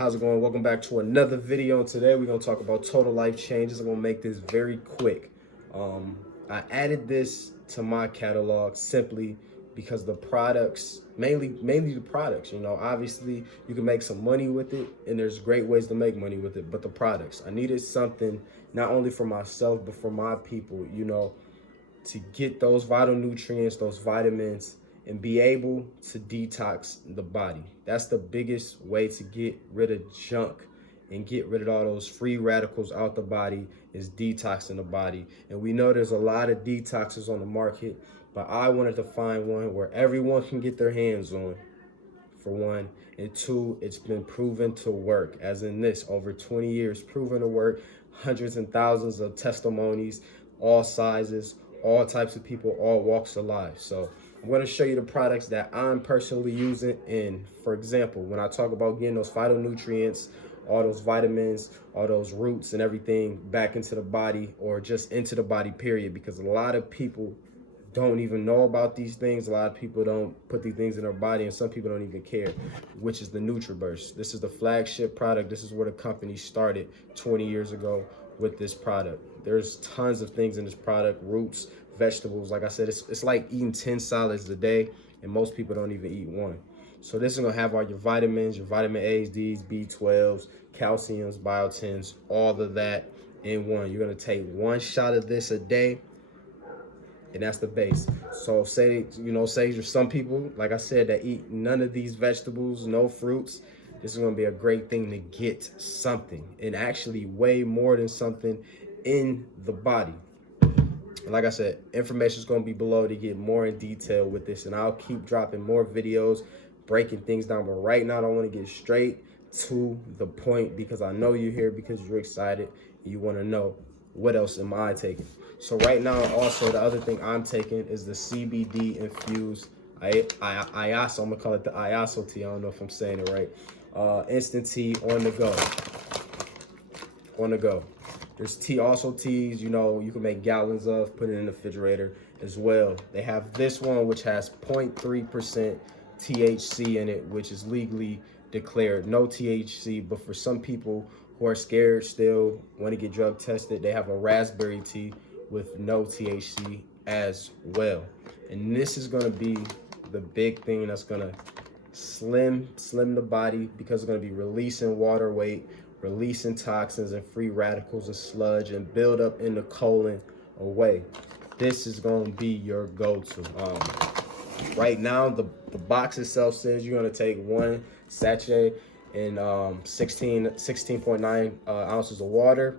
How's it going? Welcome back to another video. Today we're going to talk about total life changes. I'm going to make this very quick. I added this to my catalog simply because the products, mainly the products, obviously you can make some money with it and there's great ways to make money with it, but the products, I needed something not only for myself, but for my people, to get those vital nutrients, those vitamins, and be able to detox the body. That's the biggest way to get rid of junk and get rid of all those free radicals out the body, is detoxing the body. And we know there's a lot of detoxes on the market, but I wanted to find one where everyone can get their hands on, for one, and two, it's been proven to work, as in this, over 20 years proven to work, hundreds and thousands of testimonies, all sizes, all types of people, all walks of life. So I'm going to show you the products that I'm personally using. And for example, when I talk about getting those phytonutrients, all those vitamins, all those roots and everything back into the body, or just into the body, period, because a lot of people don't even know about these things. A lot of people don't put these things in their body, and some people don't even care, which is the NutraBurst. This is the flagship product. This is where the company started 20 years ago with this product. There's tons of things in this product, roots, vegetables. Like I said, it's like eating 10 salads a day, and most people don't even eat one. So this is gonna have all your vitamins, your vitamin A's, D's, B12s, calciums, biotins, all of that in one. You're gonna take one shot of this a day, and that's the base. So say there's some people, like I said, that eat none of these vegetables, no fruits. This is gonna be a great thing to get something, and actually way more than something, in the body. And like I said, information is gonna be below to get more in detail with this, and I'll keep dropping more videos, breaking things down. But right now, I want to get straight to the point, because I know you're here because you're excited and you want to know what else am I taking. So right now, also the other thing I'm taking is the CBD infused Iaso. I'm gonna call it the Iaso Tea. I don't know if I'm saying it right. Instant tea on the go. On the go. There's also teas, you can make gallons of, put it in the refrigerator as well. They have this one, which has 0.3% THC in it, which is legally declared no THC. But for some people who are scared, still want to get drug tested, they have a raspberry tea with no THC as well. And this is going to be the big thing that's going to slim the body, because it's going to be releasing water weight, releasing toxins and free radicals and sludge, and build up in the colon away. This is going to be your go-to. Right now, the box itself says you're going to take one sachet in 16.9 ounces of water,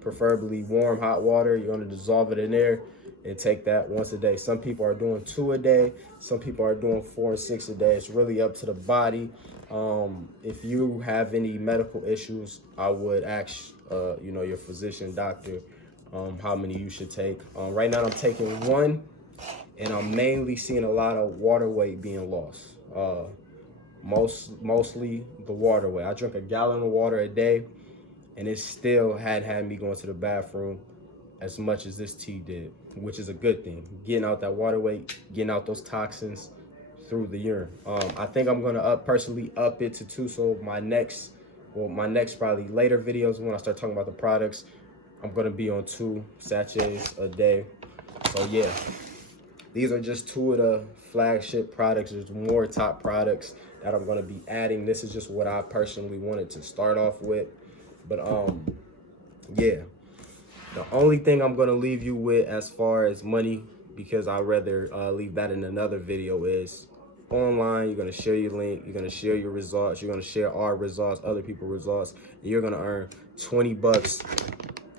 preferably warm, hot water. You're going to dissolve it in there and take that once a day. Some people are doing 2 a day. Some people are doing 4 and 6 a day. It's really up to the body. If you have any medical issues, I would ask, your physician, doctor, how many you should take. Right now, I'm taking one, and I'm mainly seeing a lot of water weight being lost. Mostly the water weight. I drink a gallon of water a day, and it still had me going to the bathroom as much as this tea did, which is a good thing. Getting out that water weight, getting out those toxins through the urine. I think I'm gonna personally up it to 2. So my next probably later videos, when I start talking about the products, I'm gonna be on 2 sachets a day. So yeah, these are just 2 of the flagship products. There's more top products that I'm gonna be adding. This is just what I personally wanted to start off with. But yeah, the only thing I'm gonna leave you with as far as money, because I'd rather leave that in another video, is online. You're gonna share your link, you're gonna share your results, you're gonna share our results, other people's results, and you're gonna earn 20 bucks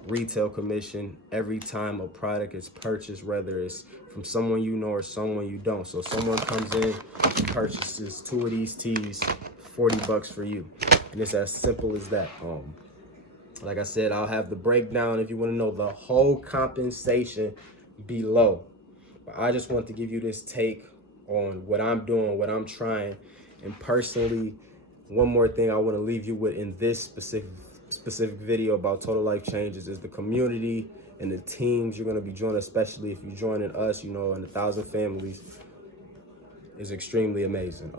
retail commission every time a product is purchased, whether it's from someone you know or someone you don't. So if someone comes in and purchases 2 of these teas, 40 bucks for you, and it's as simple as that. Like I said, I'll have the breakdown if you want to know the whole compensation below. But I just want to give you this take on what I'm doing, what I'm trying. And personally, one more thing I want to leave you with in this specific video about total life changes is the community and the teams you're going to be joining, especially if you're joining us, in 1,000 families, is extremely amazing.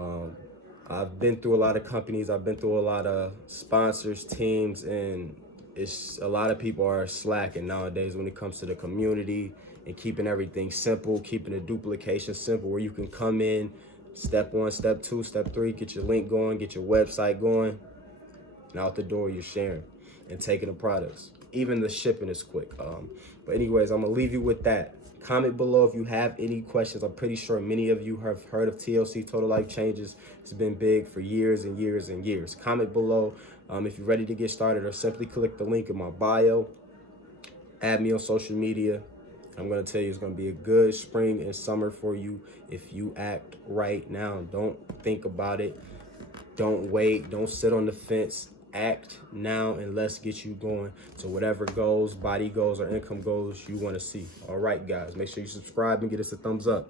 I've been through a lot of companies, I've been through a lot of sponsors, teams, and it's a lot of people are slacking nowadays when it comes to the community and keeping everything simple, keeping the duplication simple, where you can come in, step 1, step 2, step 3, get your link going, get your website going, and out the door you're sharing and taking the products. Even the shipping is quick. But anyways, I'm gonna leave you with that. Comment below if you have any questions. I'm pretty sure many of you have heard of TLC, Total Life Changes. It's been big for years and years and years. Comment below if you're ready to get started, or simply click the link in my bio. Add me on social media. I'm gonna tell you, it's gonna be a good spring and summer for you if you act right now. Don't think about it. Don't wait. Don't sit on the fence. Act now, and let's get you going to whatever goals, body goals, or income goals you want to see. All right, guys, make sure you subscribe and get us a thumbs up.